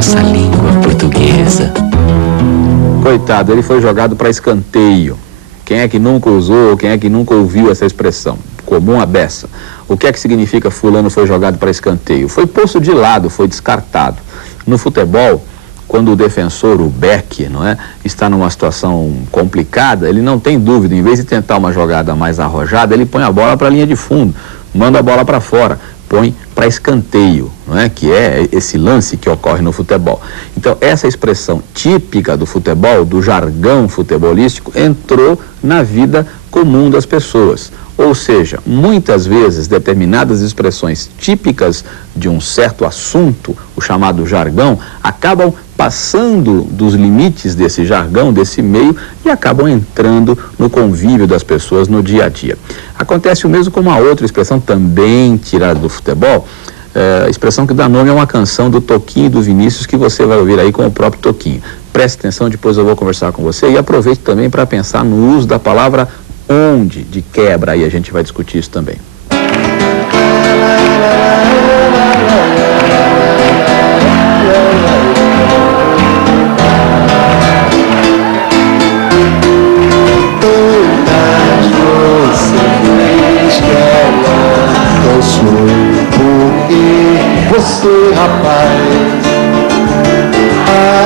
nossa língua portuguesa. Coitado, ele foi jogado para escanteio. Quem é que nunca usou, quem é que nunca ouviu essa expressão? Comum a beça. O que é que significa fulano foi jogado para escanteio? Foi posto de lado, foi descartado. No futebol, quando o defensor, o back, não é, está numa situação complicada, ele não tem dúvida, em vez de tentar uma jogada mais arrojada, ele põe a bola para a linha de fundo, manda a bola para fora, põe para escanteio, não é? Que é esse lance que ocorre no futebol. Então, essa expressão típica do futebol, do jargão futebolístico, entrou na vida comum das pessoas. Ou seja, muitas vezes determinadas expressões típicas de um certo assunto, o chamado jargão, acabam passando dos limites desse jargão, desse meio, e acabam entrando no convívio das pessoas no dia a dia. Acontece o mesmo com uma outra expressão também tirada do futebol, a expressão que dá nome a uma canção do Toquinho e do Vinícius, que você vai ouvir aí com o próprio Toquinho. Preste atenção, depois eu vou conversar com você, e aproveite também para pensar no uso da palavra onde, de quebra, aí a gente vai discutir isso também. Você, rapaz,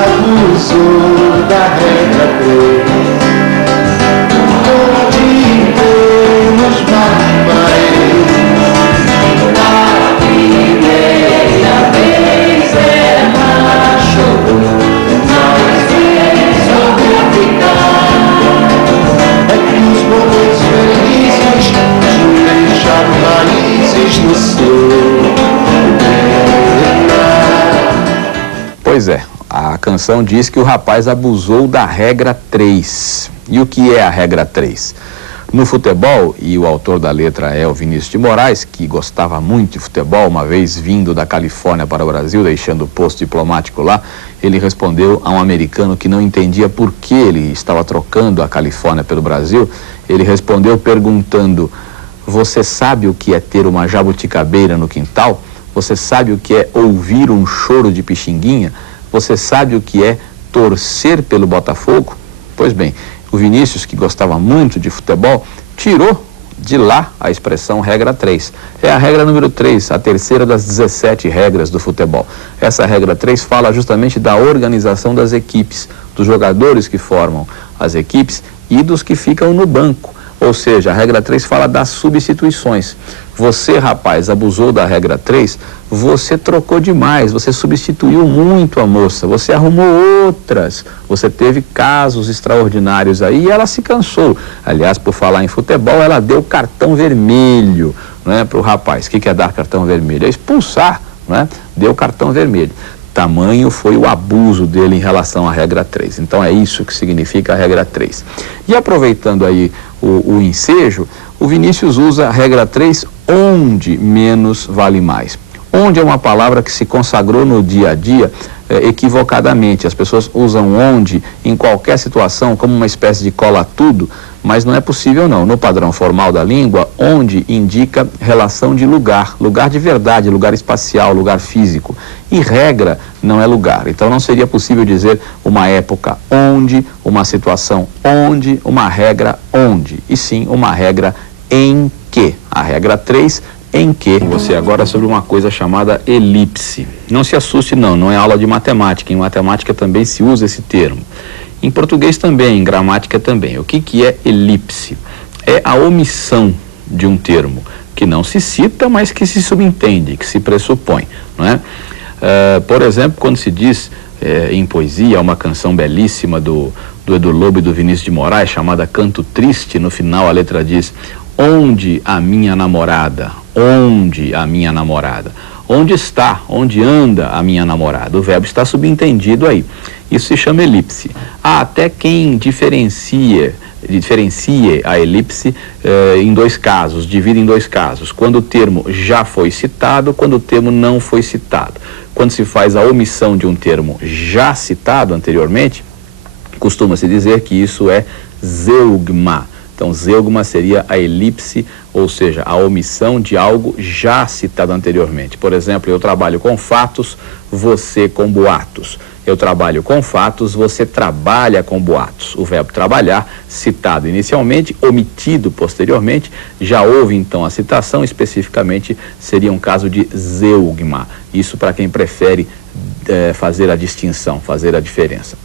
abusou da regra 3. Onde menos vai mais. A primeira vez é macho, mais vezes obrigar. É que os momentos felizes te deixaram raízes no seu. Pois é, a canção diz que o rapaz abusou da regra 3. E o que é a regra 3? No futebol, e o autor da letra é o Vinícius de Moraes, que gostava muito de futebol, uma vez vindo da Califórnia para o Brasil, deixando o posto diplomático lá, ele respondeu a um americano que não entendia por que ele estava trocando a Califórnia pelo Brasil. Ele respondeu perguntando: você sabe o que é ter uma jabuticabeira no quintal? Você sabe o que é ouvir um choro de pixinguinha? Você sabe o que é torcer pelo Botafogo? Pois bem, o Vinícius, que gostava muito de futebol, tirou de lá a expressão regra 3. É a regra número 3, a terceira das 17 regras do futebol. Essa regra 3 fala justamente da organização das equipes, dos jogadores que formam as equipes e dos que ficam no banco. Ou seja, a regra 3 fala das substituições. Você, rapaz, abusou da regra 3, você trocou demais, você substituiu muito a moça, você arrumou outras, você teve casos extraordinários aí e ela se cansou. Aliás, por falar em futebol, ela deu cartão vermelho, né, para o rapaz. O que é dar cartão vermelho? É expulsar, né? Deu cartão vermelho. Tamanho foi o abuso dele em relação à regra 3. Então é isso que significa a regra 3. E aproveitando aí o ensejo, o Vinícius usa a regra 3, onde menos vale mais. Onde é uma palavra que se consagrou no dia a dia equivocadamente. As pessoas usam onde em qualquer situação como uma espécie de cola-tudo, mas não é possível não. No padrão formal da língua, onde indica relação de lugar, lugar de verdade, lugar espacial, lugar físico. E regra não é lugar. Então não seria possível dizer uma época onde, uma situação onde, uma regra onde. E sim uma regra em que. A regra 3, em que. Você agora sobre uma coisa chamada elipse. Não se assuste não, não é aula de matemática. Em matemática também se usa esse termo. Em português também, em gramática também. O que é elipse? É a omissão de um termo que não se cita, mas que se subentende, que se pressupõe, não é? Por exemplo, quando se diz em poesia, uma canção belíssima do Edu Lobo e do Vinícius de Moraes, chamada Canto Triste, no final a letra diz: onde a minha namorada? Onde a minha namorada? Onde está? Onde anda a minha namorada? O verbo está subentendido aí. Isso se chama elipse. Há até quem diferencie a elipse em dois casos, divide em dois casos. Quando o termo já foi citado, quando o termo não foi citado. Quando se faz a omissão de um termo já citado anteriormente, costuma-se dizer que isso é zeugma. Então, zeugma seria a elipse, ou seja, a omissão de algo já citado anteriormente. Por exemplo, eu trabalho com fatos, você com boatos. Eu trabalho com fatos, você trabalha com boatos. O verbo trabalhar, citado inicialmente, omitido posteriormente, já houve então a citação, especificamente seria um caso de zeugma. Isso para quem prefere fazer a distinção, fazer a diferença.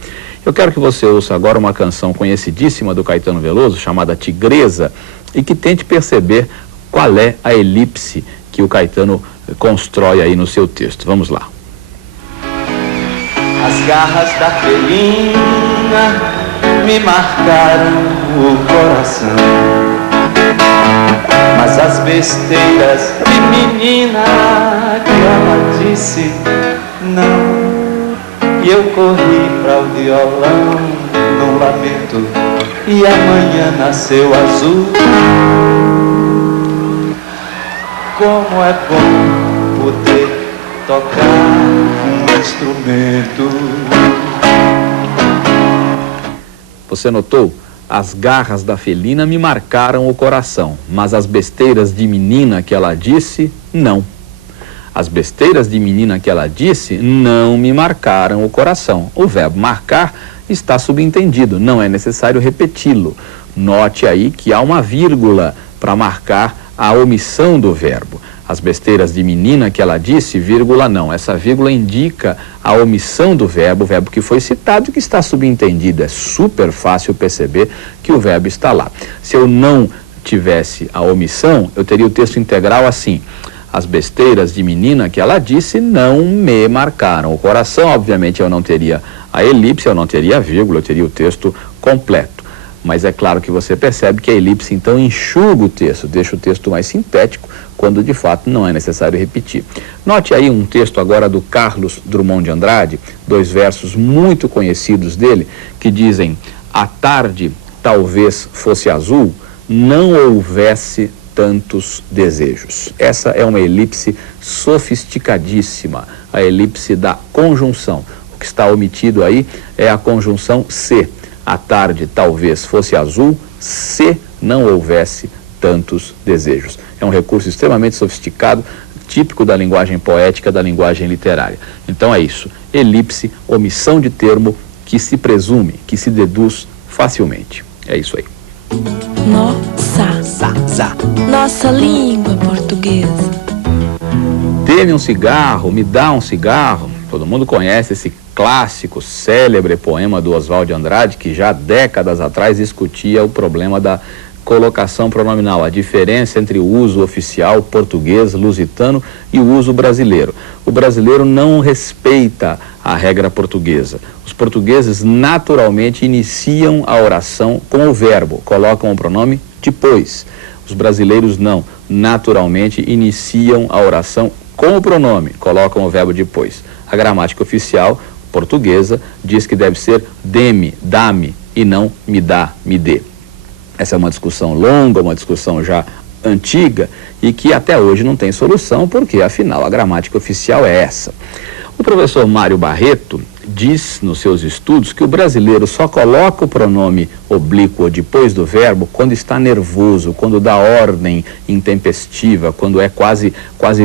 Eu quero que você ouça agora uma canção conhecidíssima do Caetano Veloso, chamada Tigresa, e que tente perceber qual é a elipse que o Caetano constrói aí no seu texto. Vamos lá. As garras da felina me marcaram o coração, mas as besteiras de menina que ela disse não. E eu corri para o violão num lamento, e amanhã nasceu azul. Como é bom poder tocar um instrumento. Você notou? As garras da felina me marcaram o coração, mas as besteiras de menina que ela disse, não. As besteiras de menina que ela disse não me marcaram o coração. O verbo marcar está subentendido, não é necessário repeti-lo. Note aí que há uma vírgula para marcar a omissão do verbo. As besteiras de menina que ela disse, vírgula não. Essa vírgula indica a omissão do verbo, o verbo que foi citado e que está subentendido. É super fácil perceber que o verbo está lá. Se eu não tivesse a omissão, eu teria o texto integral assim: as besteiras de menina que ela disse não me marcaram o coração. Obviamente eu não teria a elipse, eu não teria a vírgula, eu teria o texto completo. Mas é claro que você percebe que a elipse então enxuga o texto, deixa o texto mais sintético, quando de fato não é necessário repetir. Note aí um texto agora do Carlos Drummond de Andrade, 2 versos muito conhecidos dele, que dizem: a tarde talvez fosse azul, não houvesse tantos desejos. Essa é uma elipse sofisticadíssima, a elipse da conjunção. O que está omitido aí é a conjunção se. A tarde talvez fosse azul, se não houvesse tantos desejos. É um recurso extremamente sofisticado, típico da linguagem poética, da linguagem literária. Então é isso, elipse, omissão de termo que se presume, que se deduz facilmente. É isso aí. Nossa língua portuguesa. Dê-me um cigarro, me dá um cigarro. Todo mundo conhece esse clássico, célebre poema do Oswald de Andrade, que já décadas atrás discutia o problema da colocação pronominal, a diferença entre o uso oficial português, lusitano, e o uso brasileiro. O brasileiro não respeita a regra portuguesa. Os portugueses naturalmente iniciam a oração com o verbo, colocam o pronome depois. Os brasileiros não, naturalmente iniciam a oração com o pronome, colocam o verbo depois. A gramática oficial portuguesa diz que deve ser dê-me, dá-me, e não me dá, me dê. Essa é uma discussão longa, uma discussão já antiga e que até hoje não tem solução, porque afinal a gramática oficial é essa. O professor Mário Barreto diz nos seus estudos que o brasileiro só coloca o pronome oblíquo depois do verbo quando está nervoso, quando dá ordem intempestiva, quando é quase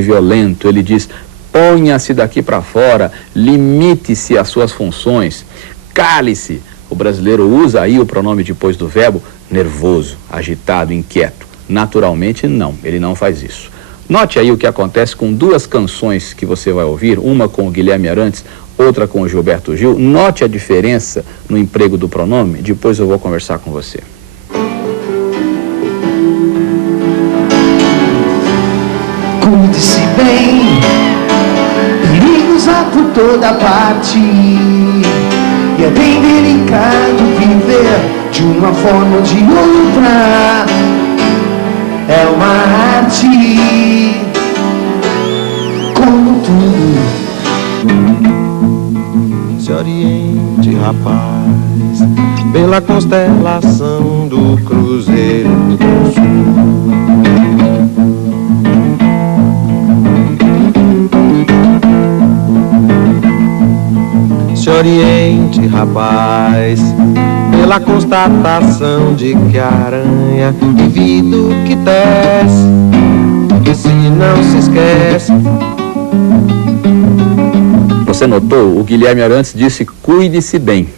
violento. Ele diz: ponha-se daqui para fora, limite-se às suas funções, cale-se. O brasileiro usa aí o pronome depois do verbo nervoso, agitado, inquieto. Naturalmente não, ele não faz isso. Note aí o que acontece com 2 canções que você vai ouvir, uma com o Guilherme Arantes, outra com o Gilberto Gil. Note a diferença no emprego do pronome, depois eu vou conversar com você. Cuide-se bem, perigos há por toda parte, e é bem delicado viver de uma forma ou de outra. É uma arte, como tudo. Se oriente, rapaz, pela constelação do Cruzeiro do Sul. Se oriente, rapaz, pela constatação de que a aranha vive do que desce, e se não se esquece. Você notou? O Guilherme Arantes disse cuide-se bem.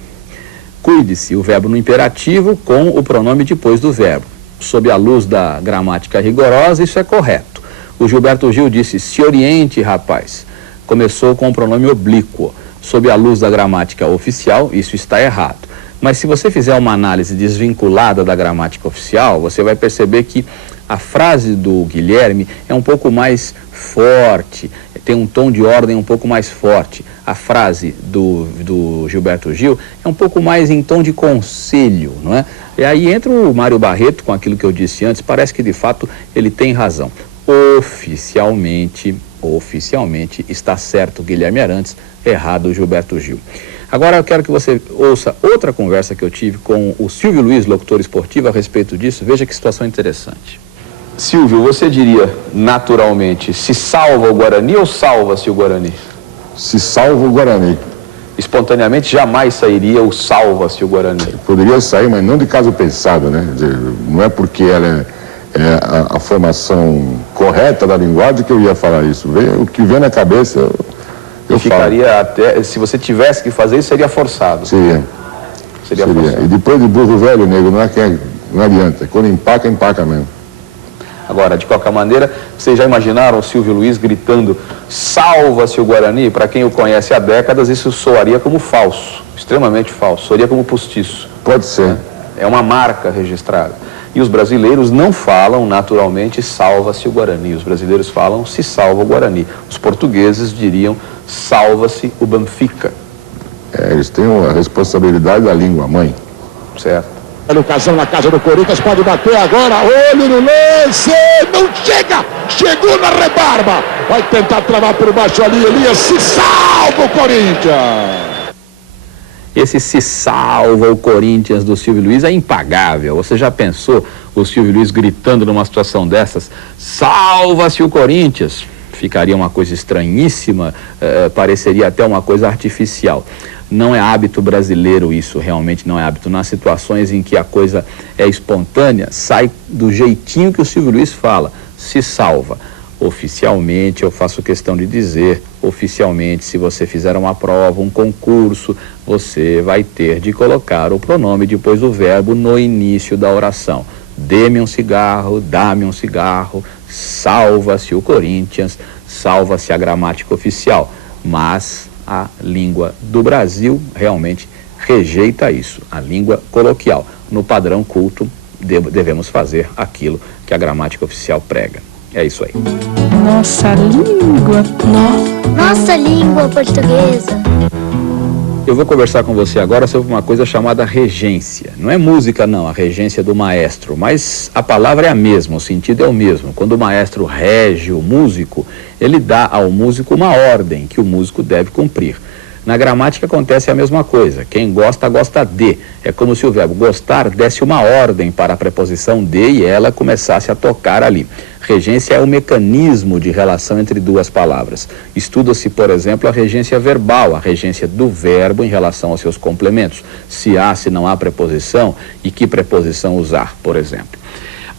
Cuide-se, o verbo no imperativo com o pronome depois do verbo. Sob a luz da gramática rigorosa, isso é correto. O Gilberto Gil disse se oriente, rapaz. Começou com o pronome oblíquo. Sob a luz da gramática oficial, isso está errado. Mas se você fizer uma análise desvinculada da gramática oficial, você vai perceber que a frase do Guilherme é um pouco mais forte, tem um tom de ordem um pouco mais forte. A frase do Gilberto Gil é um pouco mais em tom de conselho, não é? E aí entra o Mário Barreto com aquilo que eu disse antes, parece que de fato ele tem razão. Oficialmente está certo Guilherme Arantes, errado Gilberto Gil. Agora eu quero que você ouça outra conversa que eu tive com o Silvio Luiz, locutor esportivo, a respeito disso. Veja que situação interessante. Silvio, você diria naturalmente, se salva o Guarani ou salva-se o Guarani? Se salva o Guarani. Espontaneamente jamais sairia o salva-se o Guarani. Poderia sair, mas não de caso pensado, né? Quer dizer, não é porque ela é a formação correta da linguagem que eu ia falar isso. O que vem na cabeça, eu ficaria falo. até, se você tivesse que fazer isso, seria forçado. Seria forçado. E depois de burro velho, nego, não adianta. Quando empaca, empaca mesmo. Agora, de qualquer maneira, vocês já imaginaram o Silvio Luiz gritando salva-se o Guarani? Para quem o conhece há décadas, isso soaria como falso, extremamente falso, soaria como postiço. Pode ser. É uma marca registrada. E os brasileiros não falam naturalmente salva-se o Guarani, os brasileiros falam se salva o Guarani. Os portugueses diriam salva-se o Benfica. Eles têm a responsabilidade da língua mãe. Certo. Olha o Casão na casa do Corinthians, pode bater agora, olho no lance, não chega, chegou na rebarba, vai tentar travar por baixo ali, Elias, se salva o Corinthians. Esse se salva o Corinthians do Silvio Luiz é impagável. Você já pensou o Silvio Luiz gritando numa situação dessas, salva-se o Corinthians? Ficaria uma coisa estranhíssima, pareceria até uma coisa artificial. Não é hábito brasileiro isso, realmente não é hábito. Nas situações em que a coisa é espontânea, sai do jeitinho que o Silvio Luiz fala, se salva. Oficialmente, eu faço questão de dizer, oficialmente, se você fizer uma prova, um concurso, você vai ter de colocar o pronome depois do verbo no início da oração. Dê-me um cigarro, dá-me um cigarro, salva-se o Corinthians, salva-se a gramática oficial. Mas a língua do Brasil realmente rejeita isso, a língua coloquial. No padrão culto, devemos fazer aquilo que a gramática oficial prega. É isso aí. Nossa língua. Nossa língua portuguesa. Eu vou conversar com você agora sobre uma coisa chamada regência. Não é música não, a regência do maestro, mas a palavra é a mesma, o sentido é o mesmo. Quando o maestro rege o músico, ele dá ao músico uma ordem que o músico deve cumprir. Na gramática acontece a mesma coisa. Quem gosta, gosta de. É como se o verbo gostar desse uma ordem para a preposição de e ela começasse a tocar ali. Regência é o mecanismo de relação entre duas palavras. Estuda-se, por exemplo, a regência verbal, a regência do verbo em relação aos seus complementos. Se há, se não há preposição e que preposição usar, por exemplo.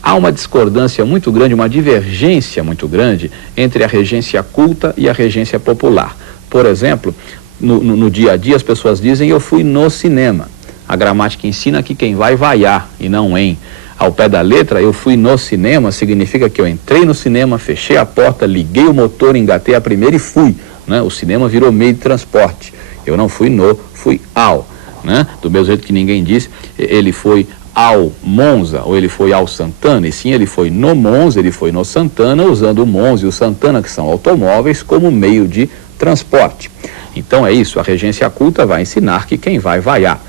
Há uma discordância muito grande, uma divergência muito grande entre a regência culta e a regência popular. Por exemplo, no dia a dia as pessoas dizem eu fui no cinema. A gramática ensina que quem vai, vaiar e não em. Ao pé da letra, eu fui no cinema, significa que eu entrei no cinema, fechei a porta, liguei o motor, engatei a primeira e fui. Né? O cinema virou meio de transporte. Eu não fui no, fui ao. Né? Do mesmo jeito que ninguém disse, ele foi ao Monza ou ele foi ao Santana, e sim, ele foi no Monza, ele foi no Santana, usando o Monza e o Santana, que são automóveis, como meio de transporte. Então é isso, a regência culta vai ensinar que quem vai, vaiar.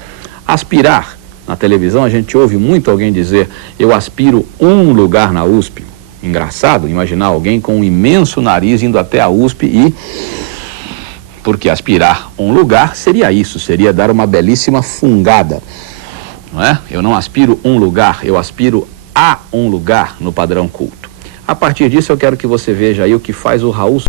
Aspirar. Na televisão a gente ouve muito alguém dizer, eu aspiro um lugar na USP. Engraçado imaginar alguém com um imenso nariz indo até a USP e... Porque aspirar um lugar seria isso, seria dar uma belíssima fungada. Não é? Eu não aspiro um lugar, eu aspiro a um lugar no padrão culto. A partir disso eu quero que você veja aí o que faz o Raul